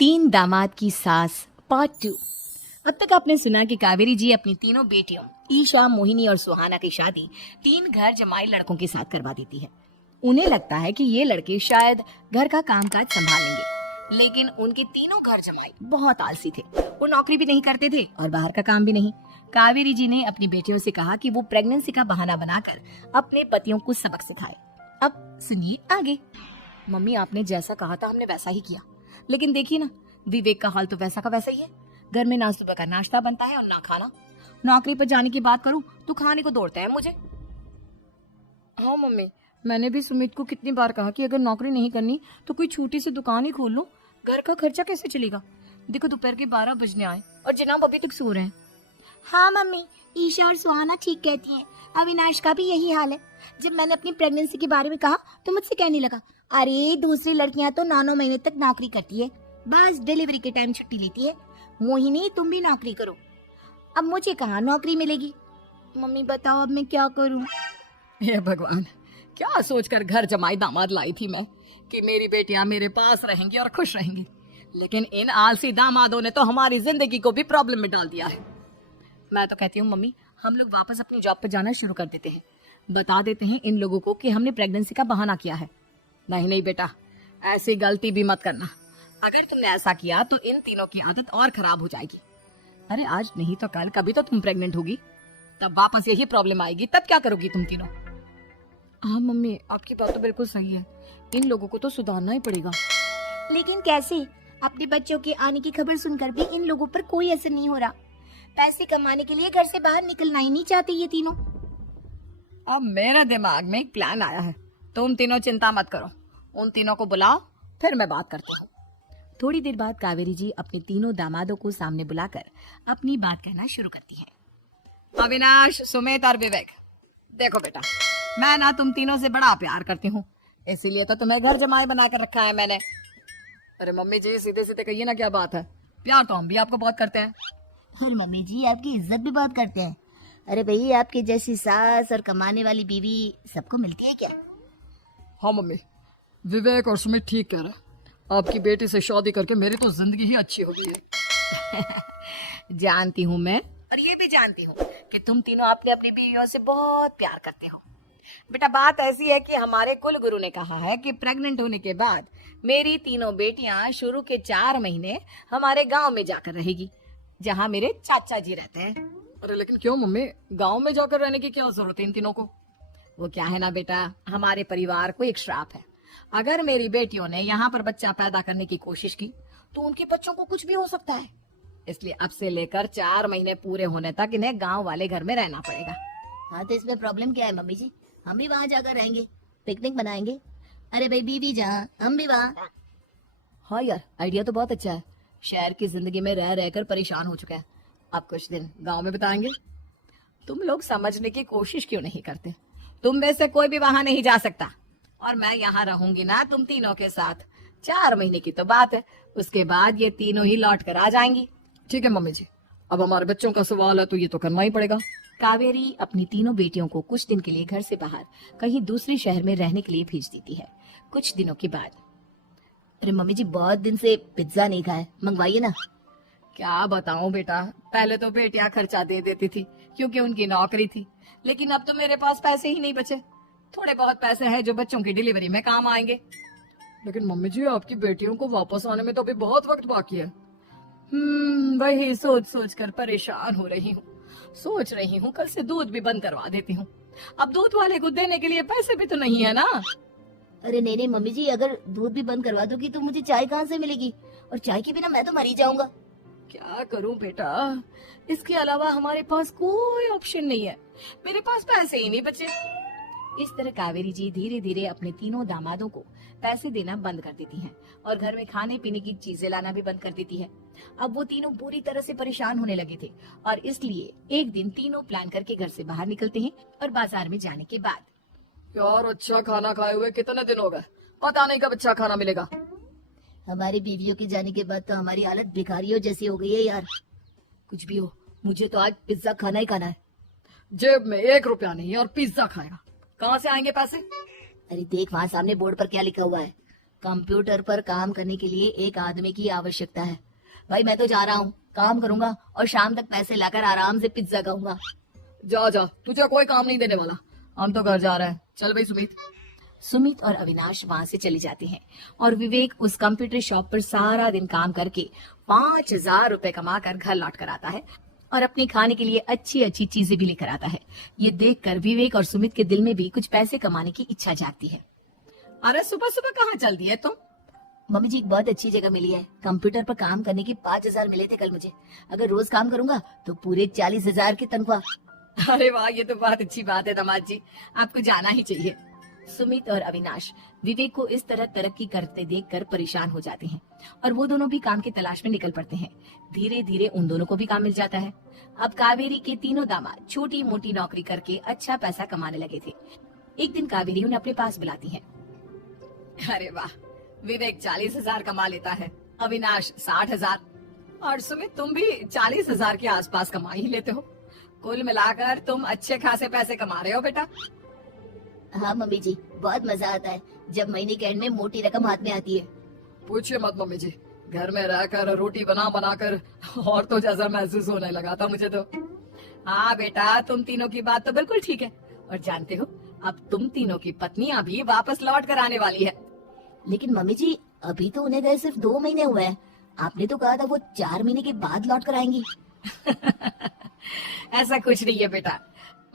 तीन दामाद की सास पार्ट 2। अब तक आपने सुना कि कावेरी जी अपनी तीनों बेटियों ईशा, मोहिनी और सुहाना की शादी तीन घर जमाई लड़कों के साथ करवा देती है। उन्हें लगता है कि ये लड़के शायद घर का कामकाज संभाल लेंगे, लेकिन उनके तीनों घर जमाई बहुत आलसी थे। वो नौकरी भी नहीं करते थे और बाहर का काम भी नहीं। कावेरी जी ने अपनी बेटियों से कहा कि वो प्रेगनेंसी का बहाना बनाकर अपने पतियों को सबक सिखाए। अब सुनिए आगे। मम्मी, आपने जैसा कहा था हमने वैसा ही किया, लेकिन देखिए ना, विवेक का हाल तो वैसा का वैसा ही है। घर में ना सुबह का नाश्ता बनता है और ना खाना। नौकरी पर जाने की बात करूं तो खाने को दौड़ते हैं मुझे। हाँ मम्मी, मैंने भी सुमित को कितनी बार कहा कि अगर नौकरी नहीं करनी तो कोई छोटी सी दुकान ही खोल लो। घर का खर्चा कैसे चलेगा? देखो दोपहर के 12 बजने आए और जनाब अभी तक सो रहे हैं। हाँ मम्मी, ईशा और सुहाना ठीक कहती हैं। अविनाश का भी यही हाल है। जब मैंने अपनी प्रेगनेंसी के बारे में कहा तो मुझसे कहने लगा, अरे दूसरी लड़कियां तो 9 महीने तक नौकरी करती है, बस डिलीवरी के टाइम छुट्टी लेती है। मोहिनी, तुम भी नौकरी करो। अब मुझे कहाँ नौकरी मिलेगी? मम्मी बताओ, अब मैं क्या करूँ? हे भगवान, क्या सोचकर घर जमाई दामाद लाई थी मैं कि मेरी बेटियां मेरे पास रहेंगी और खुश रहेंगी, लेकिन इन आलसी दामादों ने तो हमारी जिंदगी को भी प्रॉब्लम में डाल दिया है। मैं तो कहती हूँ मम्मी, हम लोग वापस अपनी जॉब पर जाना शुरू कर देते हैं। बता देते हैं इन लोगों को कि हमने प्रेगनेंसी का बहाना किया है। नहीं नहीं बेटा, ऐसी गलती भी मत करना। अगर तुमने ऐसा किया तो इन तीनों की आदत और खराब हो जाएगी। अरे आज नहीं तो कल कभी तो तुम प्रेग्नेंट होगी, तब वापस यही प्रॉब्लम आएगी। तब क्या करोगी तुम तीनों? हाँ मम्मी, आपकी बात तो बिल्कुल सही है। इन लोगों को तो सुधारना ही पड़ेगा। लेकिन कैसे? अपने बच्चों के आने की खबर सुनकर भी इन लोगों पर कोई असर नहीं हो रहा। पैसे कमाने के लिए घर से बाहर निकलना ही नहीं चाहते ये तीनों। अब मेरे दिमाग में एक प्लान आया है। तुम तीनों चिंता मत करो, उन तीनों को बुलाओ, फिर मैं बात करती हूँ। थोड़ी देर बाद कावेरी जी अपने तीनों दामादों को सामने बुलाकर अपनी बात कहना शुरू करती हैं। अविनाश, सुमित और विवेक, देखो बेटा, मैं ना तुम तीनों से बड़ा प्यार करती हूँ, इसीलिए तो तुम्हें घर जमाई बनाकर रखा है मैंने। अरे मम्मी जी, सीधे सीधे कहिए ना, क्या बात है? प्यार तो हम भी आपको बहुत करते हैं। और मम्मी जी आपकी इज्जत भी बहुत करते हैं। अरे भाई, आपकी जैसी सास और कमाने वाली बीवी सबको मिलती है क्या? हाँ मम्मी, विवेक और सुमित ठीक कह रहे हैं। आपकी बेटी से शादी करके मेरी तो जिंदगी ही अच्छी हो गई है। जानती हूँ मैं, और ये भी जानती हूँ कि तुम तीनों अपने अपनी बीवियों से बहुत प्यार करते हो। बेटा, बात ऐसी है कि हमारे कुल गुरु ने कहा है कि प्रेग्नेंट होने के बाद मेरी तीनों बेटियां शुरू के 4 महीने हमारे गांव में जाकर रहेगी, जहाँ मेरे चाचा जी रहते हैं। अरे लेकिन क्यों मम्मी, गांव में जाकर रहने की क्या जरूरत है इन तीनों को? वो क्या है ना बेटा, हमारे परिवार को एक श्राप है। अगर मेरी बेटियों ने यहाँ पर बच्चा पैदा करने की कोशिश की तो उनके बच्चों को कुछ भी हो सकता है। इसलिए अब से लेकर 4 महीने पूरे होने तक इन्हें गांव वाले घर में रहना पड़ेगा। हाँ तो इसमें प्रॉब्लम क्या है मम्मी जी? हम भी वहाँ जाकर रहेंगे, पिकनिक मनाएंगे। अरे भाई, बीवी जहाँ हम भी वहाँ। हाँ यार, आइडिया तो बहुत अच्छा है। शहर की जिंदगी में रह रहकर परेशान हो चुका है, अब कुछ दिन गांव में बिताएंगे। तुम लोग समझने की कोशिश क्यों नहीं करते? तुम में से कोई भी वहां नहीं जा सकता, और मैं यहाँ रहूंगी ना तुम तीनों के साथ। 4 महीने की तो बात है, उसके बाद ये तीनों ही लौट कर आ जाएंगी। ठीक है मम्मी जी, अब हमारे बच्चों का सवाल है तो ये तो करना ही पड़ेगा। कावेरी अपनी तीनों बेटियों को कुछ दिन के लिए घर से बाहर कहीं दूसरे शहर में रहने के लिए भेज देती है। कुछ दिनों के बाद, अरे मम्मी जी, बहुत दिन से पिज्जा नहीं खाए, मंगवाइए ना। क्या बताऊं बेटा, पहले तो बेटियां खर्चा दे देती थी क्योंकि उनकी नौकरी थी, लेकिन अब तो मेरे पास पैसे ही नहीं बचे। थोड़े बहुत पैसे हैं जो बच्चों की डिलीवरी में काम आएंगे। लेकिन मम्मी जी, आपकी बेटियों को वापस आने में तो अभी बहुत वक्त बाकी है। वही सोच सोच कर परेशान हो रही हूँ। सोच रही हूँ कल से दूध भी बंद करवा देती हूँ। अब दूध वाले को देने के लिए पैसे भी तो नहीं है ना। अरे नहीं नहीं मम्मी जी, अगर दूध भी बंद करवा दोगी तो मुझे चाय कहाँ से मिलेगी? और चाय के बिना मैं तो मर ही जाऊंगा। क्या करूं बेटा, इसके अलावा हमारे पास कोई ऑप्शन नहीं है। मेरे पास पैसे ही नहीं बचे। इस तरह कावेरी जी धीरे धीरे अपने तीनों दामादों को पैसे देना बंद कर देती हैं और घर में खाने पीने की चीजें लाना भी बंद कर देती है। अब वो तीनों पूरी तरह से परेशान होने लगे थे, और इसलिए एक दिन तीनों प्लान करके घर से बाहर निकलते हैं। और बाजार में जाने के बाद, यार अच्छा खाना खाए हुए कितने दिन हो गए, पता नहीं कब अच्छा खाना मिलेगा। हमारी बीवियों के जाने के बाद तो हमारी हालत भिखारियों जैसी हो गई है यार। कुछ भी हो, मुझे तो आज पिज्जा खाना ही खाना है। जेब में 1 रुपया नहीं है और पिज्जा खाएगा, कहाँ से आएंगे पैसे? अरे देख, वहाँ सामने बोर्ड पर क्या लिखा हुआ है, कंप्यूटर पर काम करने के लिए एक आदमी की आवश्यकता है। भाई मैं तो जा रहा हूँ, काम करूंगा और शाम तक पैसे लाकर आराम से पिज्जा खाऊंगा। जा जा, तुझे कोई काम नहीं देने वाला, हम तो घर जा रहे हैं। चल भाई सुमित। सुमित और अविनाश वहां से चले जाते हैं और विवेक उस कंप्यूटर शॉप पर सारा दिन काम करके 5,000 रुपए कमाकर घर लौट कर आता है और अपने खाने के लिए अच्छी अच्छी चीजें भी लेकर आता है। ये देखकर विवेक और सुमित के दिल में भी कुछ पैसे कमाने की इच्छा जागती है। अरे सुबह सुबह कहाँ चल दी है तुम? मम्मी जी एक बहुत अच्छी जगह मिली है, कंप्यूटर पर काम करने के 5,000 मिले थे कल मुझे। अगर रोज काम करूंगा तो पूरे 40,000 की तनख्वाह। अरे वाह, ये तो बहुत अच्छी बात है दामाद जी, आपको जाना ही चाहिए। सुमित और अविनाश विवेक को इस तरह तरक्की करते देखकर परेशान हो जाते हैं और वो दोनों भी काम की तलाश में निकल पड़ते हैं। धीरे धीरे उन दोनों को भी काम मिल जाता है। अब कावेरी के तीनों दामाद छोटी मोटी नौकरी करके अच्छा पैसा कमाने लगे थे। एक दिन कावेरी उन्हें अपने पास बुलाती है। अरे वाह, विवेक 40,000 कमा लेता है, अविनाश 60,000 और सुमित तुम भी 40,000 के आसपास कमा ही लेते हो। कुल मिलाकर तुम अच्छे खासे पैसे कमा रहे हो बेटा। हाँ मम्मी जी, बहुत मजा आता है जब महीने के एंड में मोटी रकम हाथ में आती है। पूछिए मत मम्मी जी, घर में रहकर रोटी बना बनाकर और तो जैसा महसूस होने लगा था मुझे तो। हाँ बेटा, तुम तीनों की बात तो बिल्कुल ठीक है। और जानते हो, अब तुम तीनों की पत्नियां भी वापस लौट कर आने वाली है। लेकिन मम्मी जी अभी तो उन्हें गए सिर्फ 2 महीने हुए हैं, आपने तो कहा था वो 4 महीने के बाद लौट कर आएंगी। ऐसा कुछ नहीं है बेटा,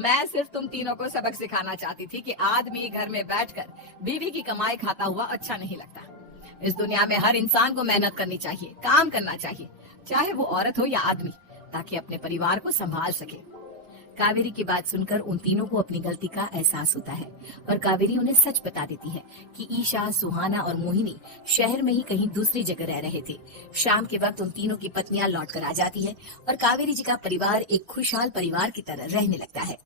मैं सिर्फ तुम तीनों को सबक सिखाना चाहती थी कि आदमी घर में बैठकर बीवी की कमाई खाता हुआ अच्छा नहीं लगता। इस दुनिया में हर इंसान को मेहनत करनी चाहिए, काम करना चाहिए, चाहे वो औरत हो या आदमी, ताकि अपने परिवार को संभाल सके। कावेरी की बात सुनकर उन तीनों को अपनी गलती का एहसास होता है और कावेरी उन्हें सच बता देती है कि ईशा, सुहाना और मोहिनी शहर में ही कहीं दूसरी जगह रह रहे थे। शाम के वक्त उन तीनों की पत्नियां लौट कर आ जाती है और कावेरी जी का परिवार एक खुशहाल परिवार की तरह रहने लगता है।